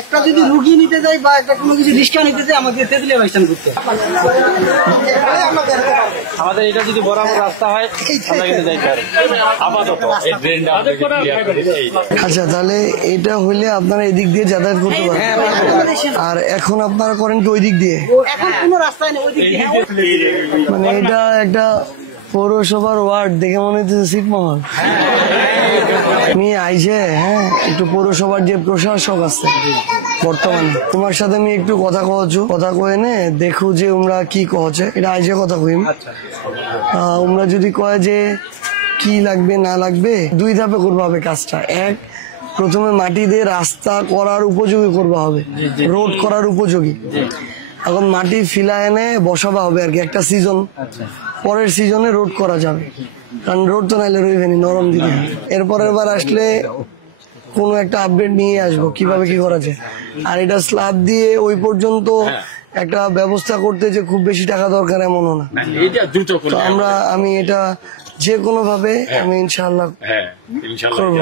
একটা যদি রুগী নিতে যাই বা একটা কোনো কিছু রিক্সা নিতে যাই আমাদের তেঁতুলিয়া বাস স্ট্যান্ড করতে আমাদের এটা যদি বরাবর রাস্তা হয় আমরা কিন্তু যাইতে পারি আপাতত এই ড্রেনটা আচ্ছা, তাহলে এটা হইলে আপনারা এদিক দিয়ে যাতায়াত করতে পারেন। আর এখন আপনারা করেন কি ওই দিক দিয়ে? এখন কোনো রাস্তায় নেই ওই দিক দিয়ে। মানে এটা একটা পৌরসভার ওয়ার্ড দেখে মনে হচ্ছে ছিটমহল। আমি আইসে একটু পৌরসভার যে প্রশাসক আছে বর্তমানে তোমার সাথে আমি একটু কথা কহছো, কথা কয়ে নে দেখো যে তোমরা কি কহছে। এটা আইসে কথা কইম। তোমরা যদি কয় যে কি লাগবে না লাগবে, 2 ধাপে করবো হবে কাজটা। প্রথমে মাটি দিয়ে রাস্তা করার উপযোগী করবা হবে, রোড করার উপযোগী। এখন মাটি ফিলা এনে বসাবা হবে আর কি একটা সিজন, পরের সিজনে রোড করা যাবে। কারণ রোড তো নাইলে রইবেনি নরম দিকে। এরপরের বার আসলে কোনো একটা আপডেট নিয়ে আসবো কিভাবে কি করা যায়। আর এটা স্ল্যাব দিয়ে ওই পর্যন্ত একটা ব্যবস্থা করতে যে খুব বেশি টাকা দরকার এমনও না। আমি এটা যে কোনো ভাবে আমি ইনশাআল্লাহ করবো।